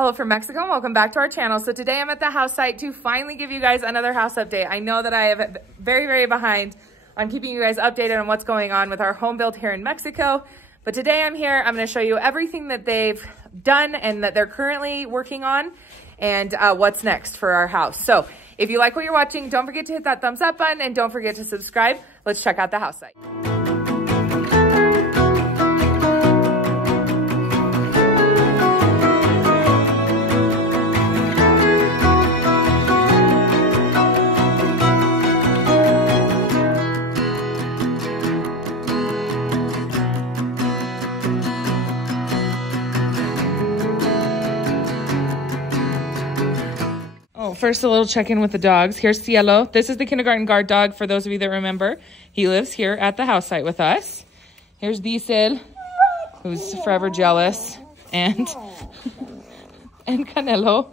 Hello from Mexico and welcome back to our channel. So today I'm at the house site to finally give you guys another house update. I know that I have very behind on keeping you guys updated on what's going on with our home build here in Mexico. But today I'm here, I'm gonna show you everything that they've done and that they're currently working on and what's next for our house. So if you like what you're watching, don't forget to hit that thumbs up button and don't forget to subscribe. Let's check out the house site. First, a little check-in with the dogs. Here's Cielo. This is the kindergarten guard dog, for those of you that remember. He lives here at the house site with us. Here's Diesel, who's forever jealous, and Canelo.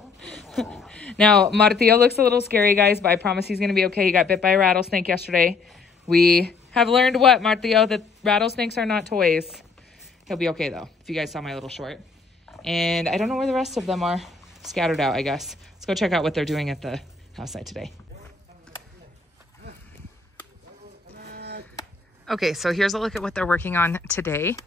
Now, Martillo looks a little scary, guys, but I promise he's going to be okay. He got bit by a rattlesnake yesterday. We have learned what, Martillo? That rattlesnakes are not toys. He'll be okay, though, if you guys saw my little short. And I don't know where the rest of them are. Scattered out, I guess. Let's go check out what they're doing at the house site today. Okay, so here's a look at what they're working on today.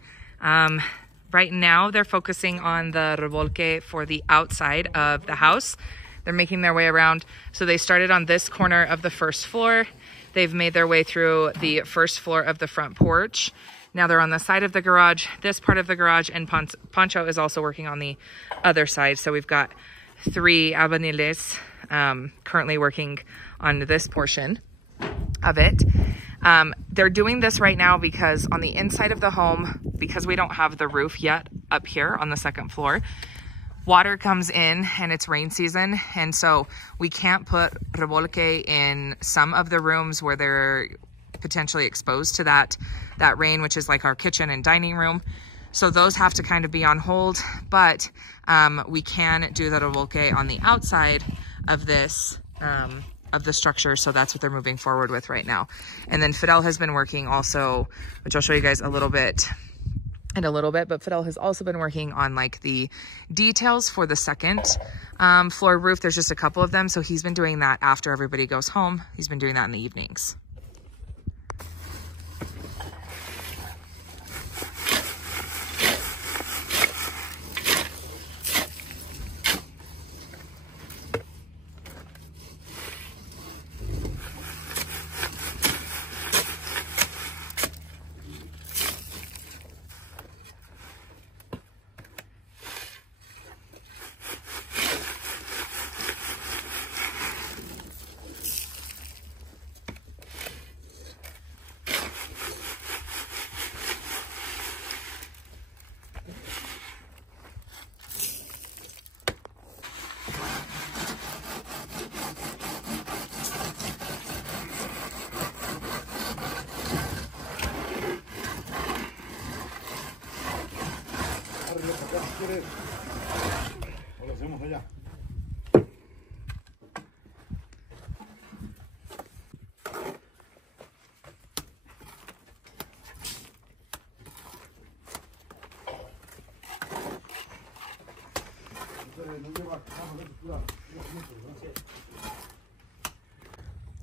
Right now, they're focusing on the remolque for the outside of the house. They're making their way around. So they started on this corner of the first floor. They've made their way through the first floor of the front porch. Now they're on the side of the garage, this part of the garage, and Pancho is also working on the other side. So we've got 3 albañiles currently working on this portion of it. They're doing this right now because on the inside of the home, because we don't have the roof yet up here on the second floor, water comes in and it's rain season. And so we can't put remolque in some of the rooms where they're potentially exposed to that rain, which is like our kitchen and dining room. So those have to kind of be on hold, but we can do the remolque on the outside of this, of the structure. So that's what they're moving forward with right now. And then Fidel has been working also, which I'll show you guys in a little bit, but Fidel has also been working on like the details for the second floor roof. There's just a couple of them. So he's been doing that after everybody goes home. He's been doing that in the evenings.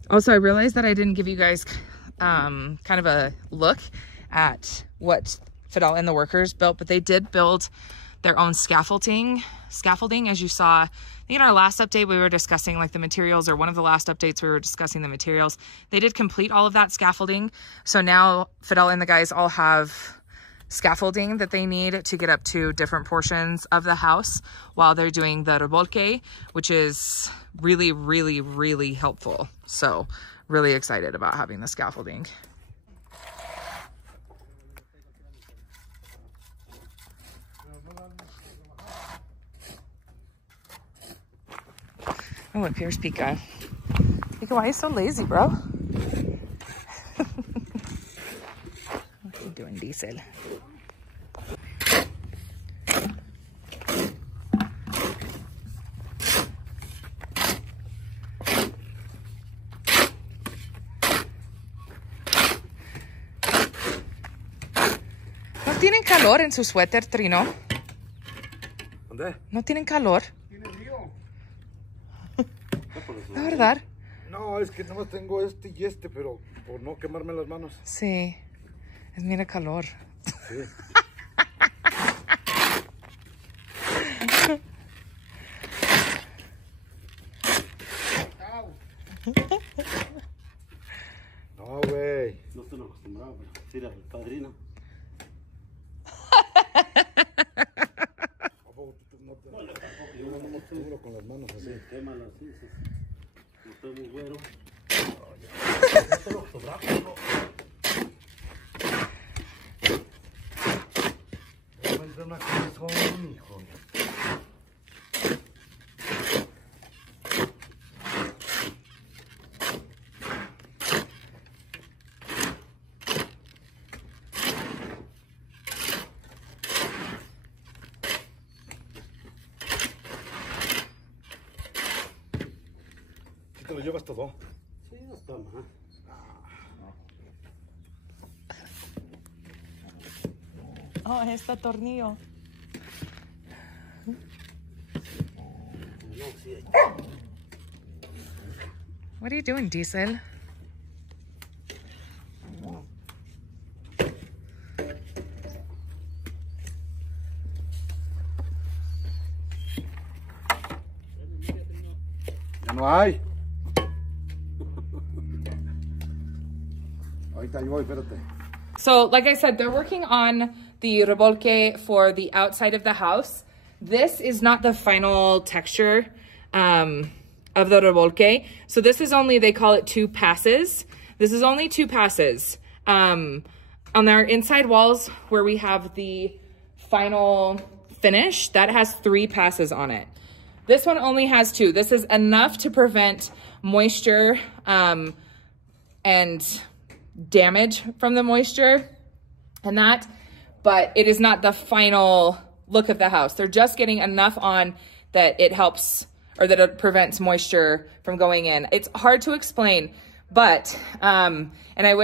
Also, I realized that I didn't give you guys kind of a look at what Fidel and the workers built, but they did build their own scaffolding. As you saw, I think in our last update, we were discussing like the materials, or one of the last updates, we were discussing the materials. They did complete all of that scaffolding. So now Fidel and the guys all have scaffolding that they need to get up to different portions of the house while they're doing the remolque, which is really helpful. So really excited about having the scaffolding. Oh, look, here's Pika. Pika, why are you so lazy, bro? What's he doing, Diesel? ¿No tienen calor en su suéter, Trino? ¿Dónde? ¿No tienen calor? Tiene frío. ¿La verdad? No, es que nomás tengo este y este, pero por no quemarme las manos. Sí. Es mira calor. Sí. No, güey. No estoy acostumbrado, pero mira, el padrino. Yo no me cubro con las manos así. Quémalo así, no estoy muy güero. Me entra una comezón, hijo. ¿Te lo llevas todo? Sí, no está mal. Oh, este tornillo. No, sí. What are you doing, Diesel? Ya no hay. Ahorita yo voy, espérate. So, like I said, they're working on the revolque for the outside of the house. This is not the final texture of the revolque. So this is only, they call it 2 passes. This is only 2 passes. On our inside walls where we have the final finish, that has 3 passes on it. This one only has 2. This is enough to prevent moisture and damage from the moisture and that, but it is not the final look of the house. They're just getting enough on that it helps, or that it prevents moisture from going in. It's hard to explain, but and I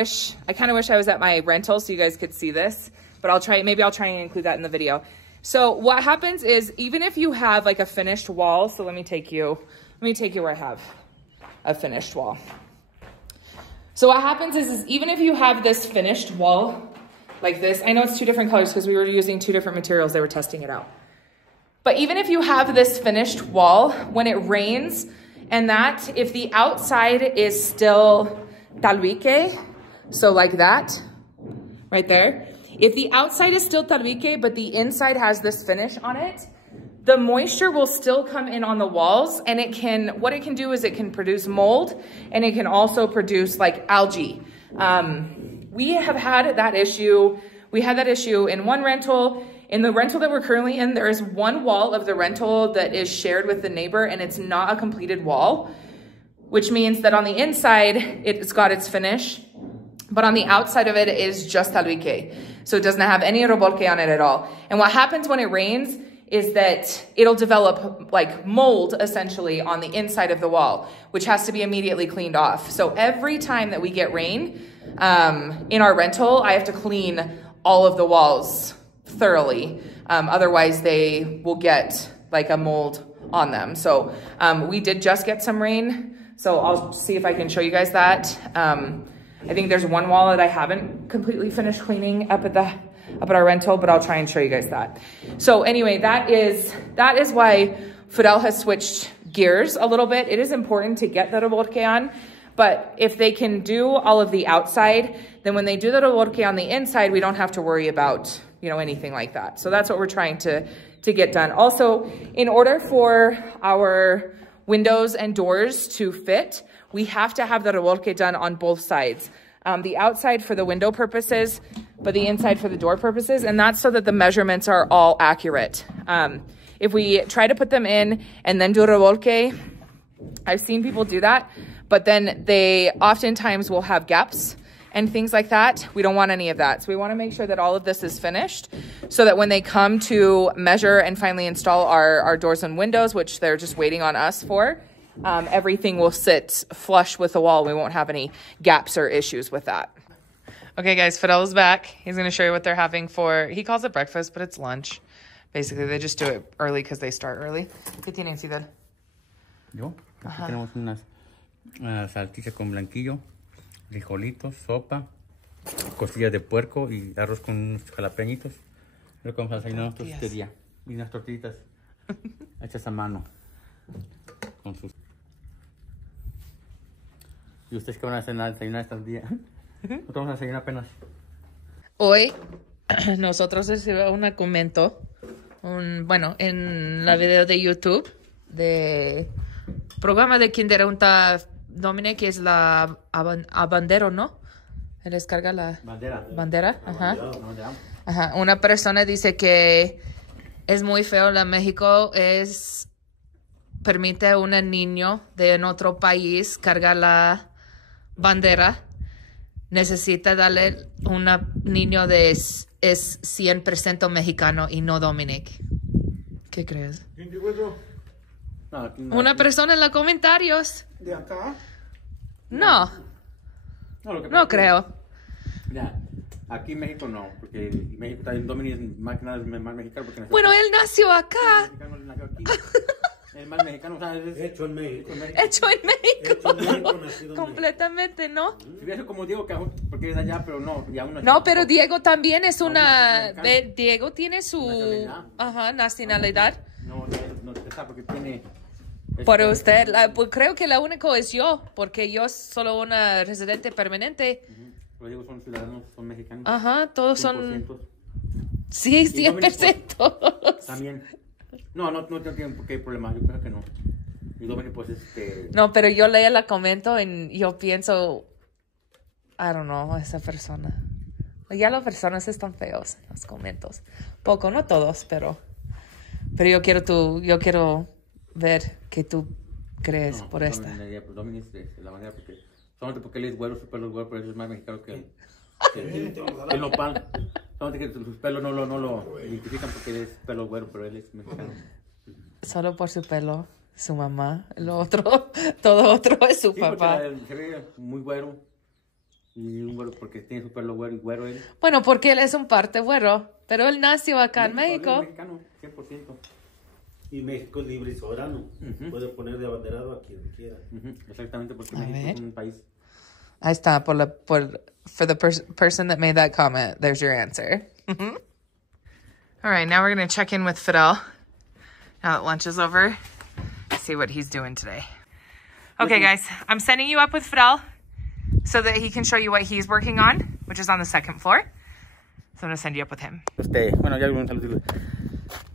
kind of wish I was at my rental so you guys could see this, but maybe I'll try and include that in the video. So what happens is, even if you have like a finished wall, so let me take you where I have a finished wall. So what happens is even if you have this finished wall like this, I know it's 2 different colors because we were using 2 different materials, they were testing it out. But even if you have this finished wall, when it rains, and that, if the outside is still talvique, so like that, right there, if the outside is still talvique, but the inside has this finish on it, the moisture will still come in on the walls, and what it can do is it can produce mold, and it can also produce like algae. We have had that issue. We had that issue in one rental. In the rental that we're currently in, there is one wall of the rental that is shared with the neighbor, and it's not a completed wall, which means that on the inside, it's got its finish, but on the outside of it is just talvique. So it doesn't have any revolque on it at all. And what happens when it rains is that it'll develop like mold essentially on the inside of the wall, which has to be immediately cleaned off. So every time that we get rain in our rental, I have to clean all of the walls thoroughly. Otherwise they will get like a mold on them. So we did just get some rain. So I'll see if I can show you guys that. I think there's one wall that I haven't completely finished cleaning up at our rental, but I'll try and show you guys that. So anyway, that is why Fidel has switched gears a little bit. It is important to get the revolque on, but if they can do all of the outside, then when they do the revolque on the inside, we don't have to worry about, anything like that. So that's what we're trying to get done. Also, in order for our windows and doors to fit, we have to have the revolque done on both sides. The outside for the window purposes, but the inside for the door purposes, and that's so that the measurements are all accurate. If we try to put them in and then do revolque, I've seen people do that, but then they oftentimes will have gaps and things like that. We don't want any of that. So we want to make sure that all of this is finished so that when they come to measure and finally install our doors and windows, which they're just waiting on us for, everything will sit flush with the wall. We won't have any gaps or issues with that. Okay, guys, Fidel's back. He's going to show you what they're having for, he calls it breakfast, but it's lunch. Basically, they just do it early because they start early. ¿Qué tienen, Fidel? Yo, aquí tenemos unas salchichas con blanquillo, frijolitos, sopa, costillas de puerco y arroz con unos jalapeñitos. Es lo que vamos a desayunar nosotros este día. Y unas tortillitas hechas a mano. Con sus... ¿Y ustedes qué van a desayunar estos días? Nosotros vamos a desayunar apenas. Hoy nosotros recibimos un comentario, bueno, en la video de YouTube de programa de Kinder Unta Domine, que es la abandero, ¿no? Él descarga la bandera. Ajá. Ajá. Una persona dice que es muy feo en México, permite a un niño de en otro país cargar la bandera. Necesita darle un niño es 100% mexicano y no Dominic. ¿Qué crees? ¿Quién dijo eso? Una persona en los comentarios. ¿De acá? No, no creo. Ya, aquí en México no, porque en México también Dominic es más que nada más mexicano. Porque Bueno, él nació acá. Es más mexicano, o sea, es Hecho en México. Hecho en México. Nacido en Completamente, ¿no? Si hubiese como Diego, que porque es de allá, pero no. Y aún No, pero Diego también es una... mexicano. Diego tiene su... Nacionalidad. Nacionalidad. No está porque tiene... Por usted, pues creo que la única es yo, porque yo solo una residente permanente. Pero Diego son ciudadanos, son mexicanos. Ajá, todos son... 100%. Sí, Y Dominic, 100%. También. No tienen por qué problema, yo creo que no. Y Dominic, pues, No, pero yo leo la comento y yo pienso, I don't know, esa persona. Ya las personas están feos en los comentarios. Poco, no todos, pero yo quiero ver qué tú crees por esta. Dominic es la manera solamente porque él es güero, su pelo es güero, pero él es más mexicano que el nopal. Solamente que sus pelos no lo identifican porque él es pelo güero, pero él es mexicano. Solo por su pelo, su mamá, lo otro, todo otro es su papá. Se ve muy güero. Y un güero porque tiene su pelo güero y güero él. Bueno, porque él es un parte güero, pero él nació acá en México. Es mexicano, 100%. Y México es libre y soberano. Puede poner de abanderado a quien quiera. Exactamente, porque México es un país. Ahí está, for the person that made that comment, there's your answer. All right, now we're going to check in with Fidel, now that lunch is over, see what he's doing today. Okay, guys, I'm sending you up with Fidel so that he can show you what he's working on, which is on the second floor. So I'm going to send you up with him. Bueno, ya un saludo.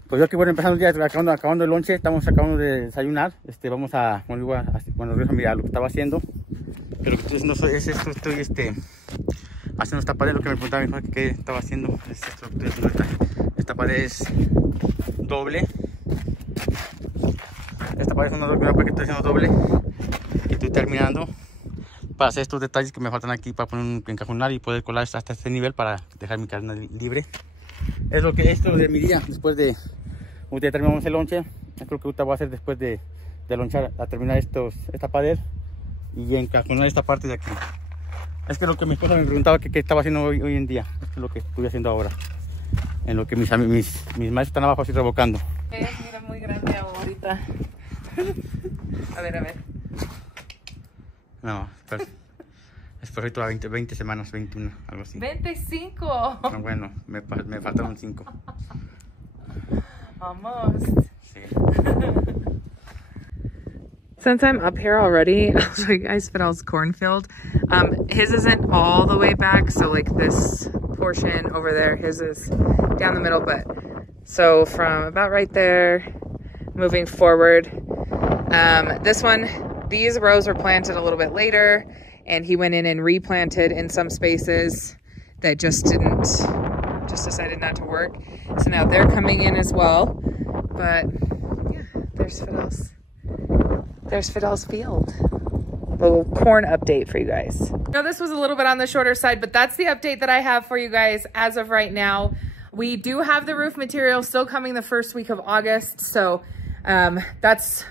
Pues yo aquí, bueno, empezando el día, acabando el lonche, estamos acabando de desayunar. Vamos a, regreso a lo que estaba haciendo. Pero lo que estoy haciendo es esto, estoy haciendo esta pared, lo que me preguntaba mi hijo que estaba haciendo. Es esto, estoy haciendo esta pared es doble. Esta pared es una pared que estoy haciendo doble. Y estoy terminando para hacer estos detalles que me faltan aquí para poner un encajonar y poder colar hasta este nivel para dejar mi cadena libre. Es lo que esto de mi día después de ya terminamos el lonche. Esto es lo que ahorita voy a hacer después de lonchar, a terminar esta pared y encajonar esta parte de aquí. Es que lo que mi esposa me preguntaba que qué estaba haciendo hoy en día. Esto es lo que estoy haciendo ahora. En lo que mis maestros están abajo así revocando. Mira, muy grande ahorita. A ver. No, es perfecto a 20 semanas, 21, algo así. 25. No, bueno, me faltaron 5. Almost. Sí. Since I'm up here already, I'll show you guys Fidel's cornfield. His isn't all the way back, so like this portion over there, his is down the middle, but so from about right there, moving forward, this one, these rows were planted a little bit later, and he went in and replanted in some spaces that just decided not to work. So now they're coming in as well, but yeah, there's Fidel's field. Little corn update for you guys. Now this was a little bit on the shorter side, but that's the update that I have for you guys as of right now. We do have the roof material still coming the first week of August. So that's,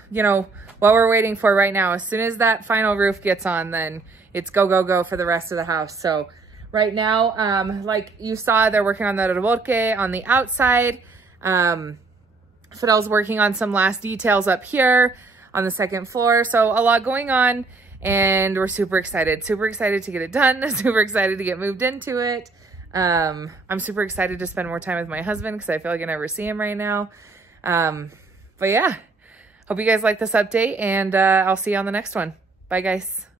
what we're waiting for right now. As soon as that final roof gets on, then it's go for the rest of the house. So right now, like you saw, they're working on the remolque on the outside. Fidel's working on some last details up here on the second floor. So a lot going on, and we're super excited to get it done. Super excited to get moved into it. I'm super excited to spend more time with my husband because I feel like I never see him right now. But yeah, hope you guys like this update, and I'll see you on the next one. Bye guys.